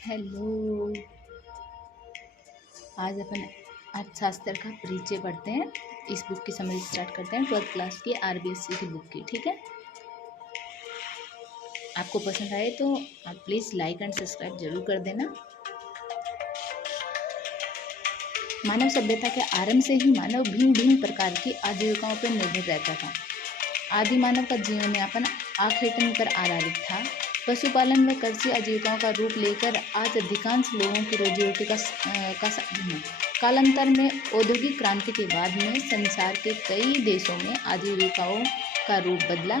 Hello. आज अपन अर्थशास्त्र का परिचय पढ़ते हैं। इस बुक की समझ स्टार्ट करते हैं। 12th क्लास की आरबीएससी की बुक की। ठीक है, आपको पसंद आए तो आप प्लीज़ लाइक एंड सब्सक्राइब जरूर कर देना। मानव सभ्यता के आरंभ से ही मानव भिन्न भिन्न प्रकार की आजीविकाओं पर निर्भर रहता था। आदि मानव का जीवन यापन आखेटन पर आधारित था। पशुपालन व कृषि आजीविकाओं का रूप लेकर आज अधिकांश लोगों की रोजी रोटी का साधन है। कालांतर में औद्योगिक क्रांति के बाद में संसार के कई देशों में आजीविकाओं का रूप बदला।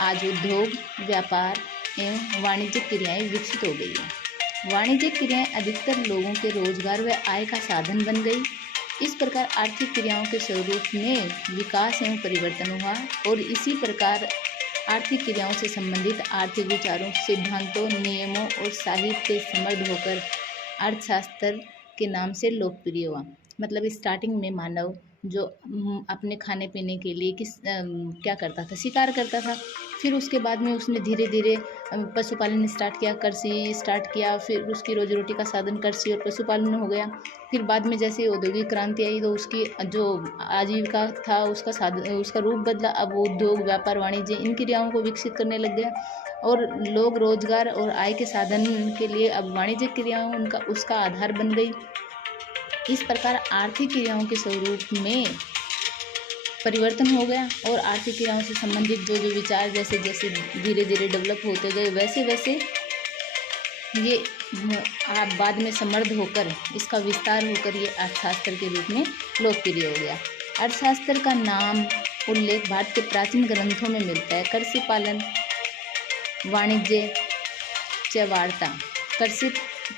आज उद्योग, व्यापार एवं वाणिज्यिक क्रियाएं विकसित हो गई हैं। वाणिज्यिक क्रियाएं अधिकतर लोगों के रोजगार व आय का साधन बन गई। इस प्रकार आर्थिक क्रियाओं के स्वरूप में विकास एवं परिवर्तन हुआ और इसी प्रकार आर्थिक क्रियाओं से संबंधित आर्थिक विचारों, सिद्धांतों, नियमों और साहित्य समृद्ध होकर अर्थशास्त्र के नाम से लोकप्रिय हुआ। मतलब स्टार्टिंग में मानव जो अपने खाने पीने के लिए क्या करता था, शिकार करता था। फिर उसके बाद में उसने धीरे धीरे पशुपालन स्टार्ट किया, कृषि स्टार्ट किया। फिर उसकी रोजी रोटी का साधन कृषि और पशुपालन हो गया। फिर बाद में जैसे औद्योगिक क्रांति आई तो उसकी जो आजीविका था उसका साधन, उसका रूप बदला। अब वो उद्योग, व्यापार, वाणिज्य इन क्रियाओं को विकसित करने लग गया और लोग रोजगार और आय के साधन के लिए अब वाणिज्यिक क्रियाओं उसका आधार बन गई। इस प्रकार आर्थिक क्रियाओं के स्वरूप में परिवर्तन हो गया और आर्थिक क्रियाओं से संबंधित जो विचार जैसे जैसे धीरे धीरे डेवलप होते गए वैसे वैसे ये बाद में समृद्ध होकर इसका विस्तार होकर ये अर्थशास्त्र के रूप में लोकप्रिय हो गया। अर्थशास्त्र का नाम उल्लेख भारत के प्राचीन ग्रंथों में मिलता है। कृषि पालन, वाणिज्य च वार्ता। कृषि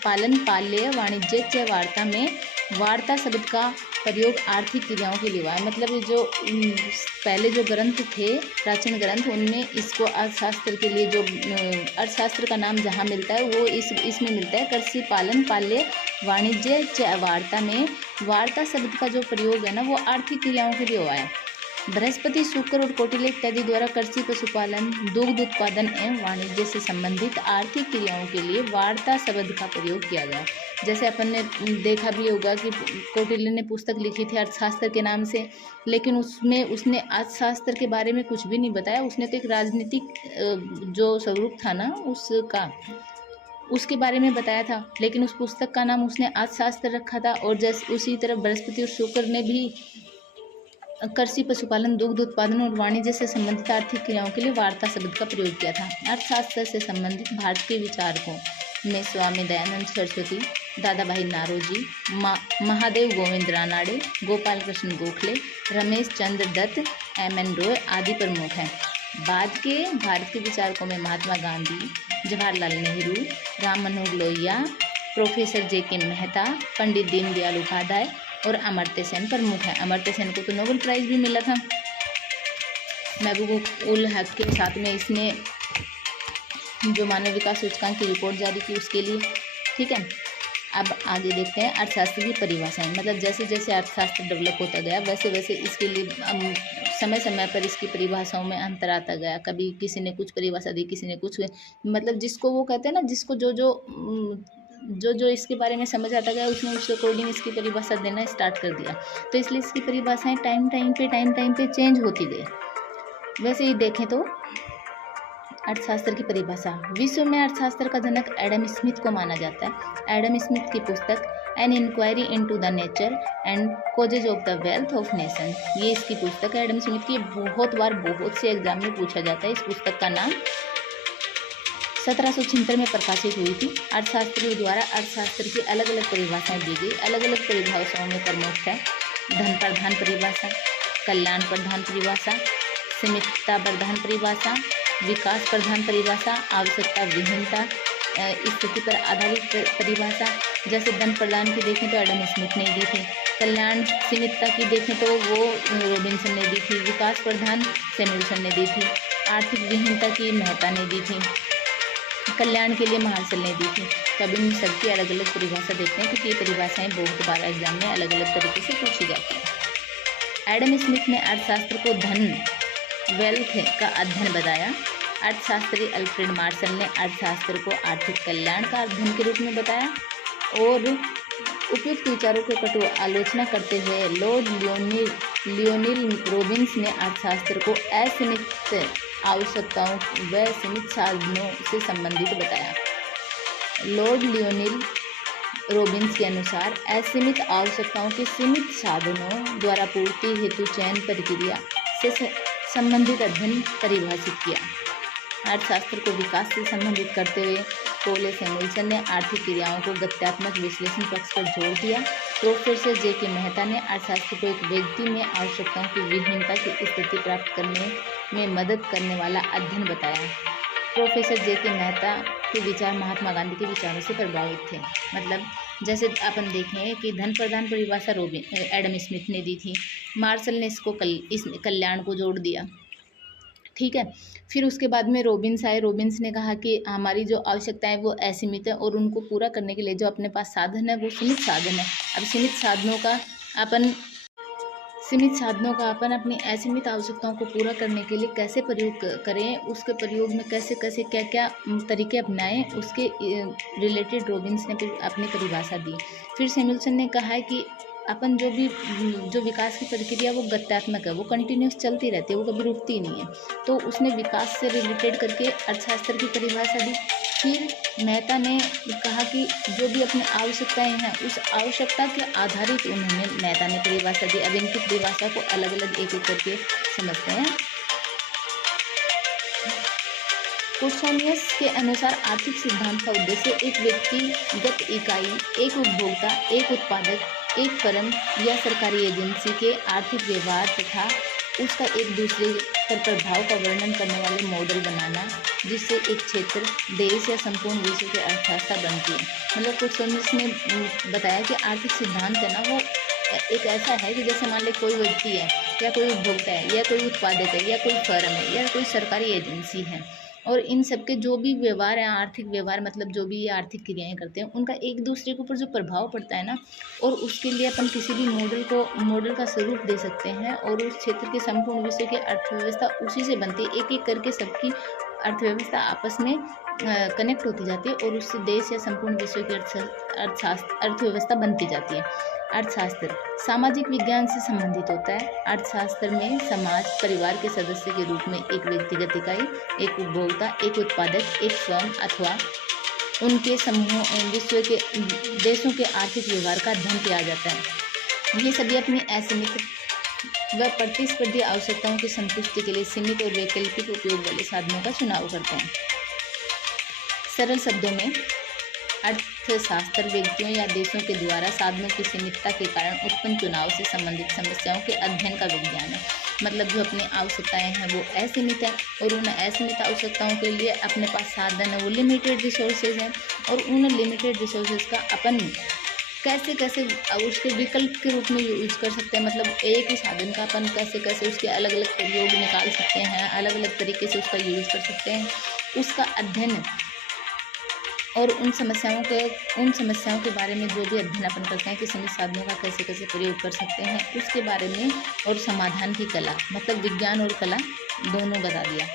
पालन, पाल्य, वाणिज्य च वार्ता में वार्ता शब्द का प्रयोग आर्थिक क्रियाओं के लिए हुआ है। मतलब जो पहले जो ग्रंथ थे, प्राचीन ग्रंथ, उनमें इसको अर्थशास्त्र के लिए जो अर्थशास्त्र का नाम जहाँ मिलता है वो इसमें मिलता है। कृषि पालन, पाल्य, वाणिज्य च वार्ता में वार्ता शब्द का जो प्रयोग है ना वो आर्थिक क्रियाओं के लिए हुआ है। बृहस्पति, शुक्र और कौटिल्य इत्यादि द्वारा कृषि, पशुपालन, दुग्ध उत्पादन एवं वाणिज्य से संबंधित आर्थिक क्रियाओं के लिए वार्ता शब्द का प्रयोग किया गया। जैसे अपन ने देखा भी होगा कि कौटिल्य ने पुस्तक लिखी थी अर्थशास्त्र के नाम से, लेकिन उसमें उसने अर्थशास्त्र के बारे में कुछ भी नहीं बताया। उसने तो एक राजनीतिक जो स्वरूप था ना उसके बारे में बताया था, लेकिन उस पुस्तक का नाम उसने अर्थशास्त्र रखा था। और जैसे उसी तरह बृहस्पति और शुक्र ने भी कृषि, पशुपालन, दुग्ध उत्पादन और वाणिज्य से संबंधित आर्थिक क्रियाओं के लिए वार्ता शब्द का प्रयोग किया था। अर्थशास्त्र से संबंधित भारत के विचारकों में स्वामी दयानंद सरस्वती, दादा भाई नारोजी, महादेव गोविंद रानाडे, गोपाल कृष्ण गोखले, रमेश चंद्र दत्त, एम.एन. रॉय आदि प्रमुख हैं। बाद के भारत के विचारकों में महात्मा गांधी, जवाहरलाल नेहरू, राम मनोहर लोहिया, प्रोफेसर जे.के. मेहता, पंडित दीनदयाल उपाध्याय और अमर्त्य सेन प्रमुख हैं। अमर्त्य सेन को तो नोबेल प्राइज़ भी मिला था। महबूब उल हक के साथ में इसने जो मानव विकास सूचकांक की रिपोर्ट जारी की उसके लिए। ठीक है, अब आगे देखते हैं अर्थशास्त्र की परिभाषाएं। मतलब जैसे जैसे अर्थशास्त्र डेवलप होता गया वैसे वैसे इसके लिए समय समय पर इसकी परिभाषाओं में अंतर आता गया। कभी किसी ने कुछ परिभाषा दी, किसी ने कुछ, मतलब जिसको वो कहते हैं ना, जिसको जो इसके बारे में समझ आता गया उसने उस अकॉर्डिंग इसकी परिभाषा देना स्टार्ट कर दिया। तो इसलिए इसकी परिभाषाएं टाइम टाइम पे चेंज होती गई। वैसे ही देखें तो अर्थशास्त्र की परिभाषा, विश्व में अर्थशास्त्र का जनक एडम स्मिथ को माना जाता है। एडम स्मिथ की पुस्तक an inquiry into the nature and causes of the wealth of nation, ये इसकी पुस्तक है। एडम स्मिथ की बहुत बार बहुत से एग्जाम में पूछा जाता है। इस पुस्तक का नाम 1776 में प्रकाशित हुई थी। अर्थशास्त्रियों द्वारा अर्थशास्त्र की अलग अलग परिभाषाएं दी गई। अलग अलग परिभाषाओं में प्रमुख है धन प्रधान परिभाषा, कल्याण प्रधान परिभाषा, सीमितता प्रधान परिभाषा, विकास प्रधान परिभाषा, आवश्यकता विहीनता, स्थिति पर आधारित परिभाषा। जैसे धन प्रदान की देखें तो एडम स्मिथ ने दी थी। कल्याण सीमितता की देखें तो वो रॉबिन्सन ने दी थी। विकास प्रधान सैमुअल्सन ने दी थी। आर्थिक विहीनता की मेहता ने दी थी। कल्याण के लिए मार्शल ने दी थी। तब इन सबकी अलग अलग परिभाषा देखते हैं क्योंकि ये परिभाषाएं बहुत बार एग्जाम में अलग अलग तरीके से पूछी जाती हैं। एडम स्मिथ ने अर्थशास्त्र को धन, वेल्थ का अध्ययन बताया। अर्थशास्त्री अल्फ्रेड मार्शल ने अर्थशास्त्र को आर्थिक कल्याण का अध्ययन के रूप में बताया और उपयुक्त विचारों की कटु आलोचना करते हुए लॉर्ड लियोनिल रोबिन्स ने अर्थशास्त्र को असीमित आवश्यकताओं व सीमित साधनों से संबंधित बताया। लॉर्ड लियोनिल रोबिन्स के अनुसार असीमित आवश्यकताओं के सीमित साधनों द्वारा पूर्ति हेतु चयन प्रक्रिया से संबंधित अध्ययन परिभाषित किया। अर्थशास्त्र को विकास से संबंधित करते हुए पोल सैमुअल्सन ने आर्थिक क्रियाओं को गत्यात्मक विश्लेषण पक्ष पर जोड़ दिया। Professor JK. मेहता ने अर्थशास्त्र को एक व्यक्ति में आवश्यकताओं की विहीनता की स्थिति प्राप्त करने में मदद करने वाला अध्ययन बताया। Professor JK. मेहता के विचार महात्मा गांधी के विचारों से प्रभावित थे। मतलब जैसे अपन देखें कि धन प्रधान परिभाषा एडम स्मिथ ने दी थी, मार्शल ने इस कल्याण को जोड़ दिया। ठीक है, फिर उसके बाद में रोबिन्स आए। रोबिन्स ने कहा कि हमारी जो आवश्यकताएं वो असीमित है और उनको पूरा करने के लिए जो अपने पास साधन है वो सीमित साधन है। अब सीमित साधनों का अपन अपनी असीमित आवश्यकताओं को पूरा करने के लिए कैसे प्रयोग करें, उसके प्रयोग में कैसे कैसे क्या क्या तरीके अपनाएं, उसके रिलेटेड रोबिन्स ने अपनी परिभाषा दी। फिर सैमुअल्सन ने कहा है कि अपन जो विकास की प्रक्रिया वो गत्यात्मक है, वो कंटिन्यूस चलती रहती है, वो कभी रुकती नहीं है। तो उसने विकास से रिलेटेड करके अर्थशास्त्र की परिभाषा दी। फिर मेहता ने कहा कि जो भी अपनी आवश्यकताएं हैं उस आवश्यकता के आधारित उन्होंने मेहता ने परिभाषा दी। अब इनकी परिभाषा को अलग अलग एक एक करके समझते हैं। पोर्सोनियस के अनुसार आर्थिक सिद्धांत का उद्देश्य एक व्यक्तिगत इकाई, एक उपभोक्ता, एक उत्पादक, एक फर्म या सरकारी एजेंसी के आर्थिक व्यवहार तथा उसका एक दूसरे पर प्रभाव का वर्णन करने वाले मॉडल बनाना, जिससे एक क्षेत्र, देश या संपूर्ण विश्व की अर्थव्यवस्था बनती है। मतलब पोर्सोनियस ने बताया कि आर्थिक सिद्धांत है ना वो एक ऐसा है कि जैसे मान ले कोई व्यक्ति है या कोई उपभोक्ता है या कोई उत्पादक है या कोई फर्म है या कोई सरकारी एजेंसी है, और इन सबके जो भी व्यवहार है, आर्थिक व्यवहार मतलब जो भी ये आर्थिक क्रियाएं करते हैं, उनका एक दूसरे के ऊपर जो प्रभाव पड़ता है ना, और उसके लिए अपन किसी भी मॉडल का स्वरूप दे सकते हैं और उस क्षेत्र के संपूर्ण विश्व की अर्थव्यवस्था उसी से बनती है। एक एक करके सबकी अर्थव्यवस्था आपस में कनेक्ट होती जाती है और उससे देश या संपूर्ण विश्व की अर्थव्यवस्था बनती जाती है। अर्थशास्त्र सामाजिक विज्ञान से संबंधित होता है। अर्थशास्त्र में समाज, परिवार के सदस्य के रूप में एक व्यक्तिगत इकाई, एक उपभोक्ता, एक उत्पादक, एक फर्म अथवा उनके समूह विश्व के देशों के आर्थिक व्यवहार का अध्ययन किया जाता है। ये सभी अपनी असीमित व प्रतिस्पर्धी आवश्यकताओं की संतुष्टि के लिए सीमित और वैकल्पिक उपयोग वाले साधनों का चुनाव करते हैं। सरल शब्दों में अर्थशास्त्र व्यक्तियों या देशों के द्वारा साधनों की सीमितता के कारण उत्पन्न चुनाव से संबंधित समस्याओं के अध्ययन का विज्ञान है। मतलब जो अपनी आवश्यकताएं हैं वो असीमित है और उन असीमित आवश्यकताओं के लिए अपने पास साधन है वो लिमिटेड रिसोर्सेज हैं, और उन लिमिटेड रिसोर्सेज का अपन कैसे कैसे उसके विकल्प के रूप में यूज कर सकते हैं। मतलब एक ही साधन का अपन कैसे कैसे उसके अलग अलग प्रयोग निकाल सकते हैं, अलग अलग तरीके से उसका यूज कर सकते हैं, उसका अध्ययन और उन समस्याओं के बारे में जो भी अध्ययन अपन करते हैं कि सीमित साधनों का कैसे कैसे प्रयोग कर सकते हैं उसके बारे में, और समाधान की कला मतलब विज्ञान और कला दोनों बता दिया।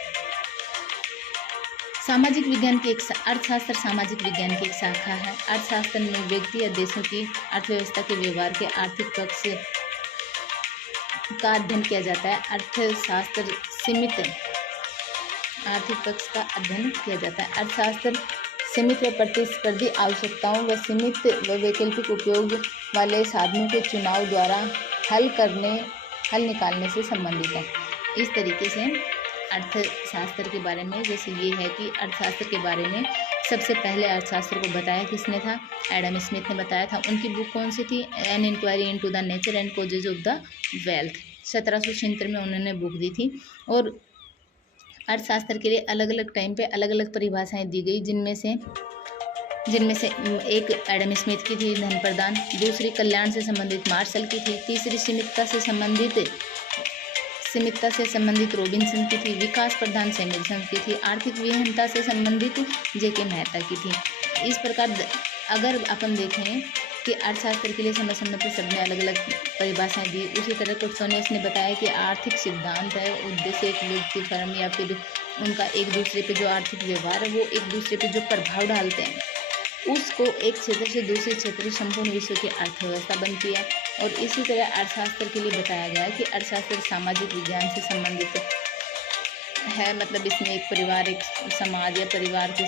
सामाजिक विज्ञान की अर्थशास्त्र सामाजिक विज्ञान की एक शाखा है। अर्थशास्त्र में व्यक्ति या देशों की अर्थव्यवस्था के व्यवहार के आर्थिक पक्ष का अध्ययन किया जाता है। अर्थशास्त्र सीमित आर्थिक पक्ष का अध्ययन किया जाता है। अर्थशास्त्र सीमित व प्रतिस्पर्धी आवश्यकताओं व सीमित व वैकल्पिक उपयोग वाले साधनों के चुनाव द्वारा हल निकालने से संबंधित है। इस तरीके से अर्थशास्त्र के बारे में, जैसे ये है कि अर्थशास्त्र के बारे में सबसे पहले अर्थशास्त्र को बताया किसने था? एडम स्मिथ ने बताया था। उनकी बुक कौन सी थी? An inquiry into the nature and causes of the wealth, 1776 में उन्होंने बुक दी थी। और अर्थशास्त्र के लिए अलग अलग टाइम पे अलग अलग परिभाषाएं दी गई, जिनमें से एक एडम स्मिथ की थी धन प्रदान, दूसरी कल्याण से संबंधित मार्शल की थी, तीसरी सीमितता से संबंधित रोबिन्सन की थी, विकास प्रधान सैमुअल्सन की थी, आर्थिक विहीनता से संबंधित जे.के. मेहता की थी। इस प्रकार अगर अपन देखें कि अर्थशास्त्र के लिए समय समय पर सबने अलग अलग परिभाषाएं दी। उसी तरह पोर्सोनियस ने बताया कि आर्थिक सिद्धांत है उद्देश्य एक व्यक्ति, फर्म या फिर उनका एक दूसरे पे जो आर्थिक व्यवहार है वो एक दूसरे पे जो प्रभाव डालते हैं उसको एक क्षेत्र से दूसरे क्षेत्र संपूर्ण विश्व की अर्थव्यवस्था बनती है। और इसी तरह अर्थशास्त्र के लिए बताया गया है कि अर्थशास्त्र सामाजिक विज्ञान से संबंधित है। मतलब इसमें एक परिवार, एक समाज या परिवार के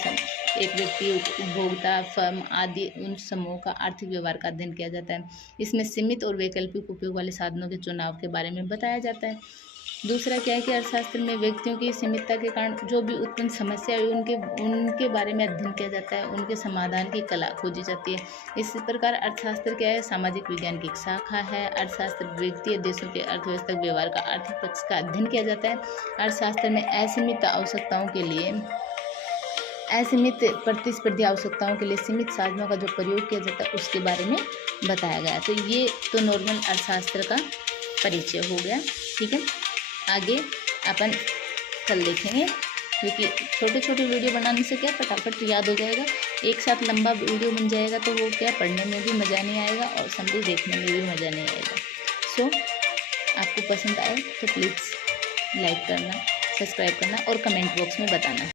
एक व्यक्ति, उपभोक्ता, फर्म आदि उन समूह का आर्थिक व्यवहार का अध्ययन किया जाता है। इसमें सीमित और वैकल्पिक उपयोग वाले साधनों के चुनाव के बारे में बताया जाता है। दूसरा क्या है कि अर्थशास्त्र में व्यक्तियों की सीमितता के कारण जो भी उत्पन्न समस्या है उनके बारे में अध्ययन किया जाता है, उनके समाधान की कला खोजी जाती है। इस प्रकार अर्थशास्त्र क्या है, सामाजिक विज्ञान की एक शाखा है। अर्थशास्त्र व्यक्ति या देशों के अर्थव्यवस्था व्यवहार का आर्थिक पक्ष का अध्ययन किया जाता है। अर्थशास्त्र में असीमित प्रतिस्पर्धी आवश्यकताओं के लिए सीमित साधनों का जो प्रयोग किया जाता है उसके बारे में बताया गया। तो ये तो नॉर्मल अर्थशास्त्र का परिचय हो गया। ठीक है, आगे अपन कल देखेंगे, क्योंकि छोटे छोटे वीडियो बनाने से क्या फटाफट याद हो जाएगा। एक साथ लंबा वीडियो बन जाएगा तो वो क्या पढ़ने में भी मज़ा नहीं आएगा और समझे देखने में भी मज़ा नहीं आएगा। सो आपको पसंद आए तो प्लीज़ लाइक करना, सब्सक्राइब करना और कमेंट बॉक्स में बताना।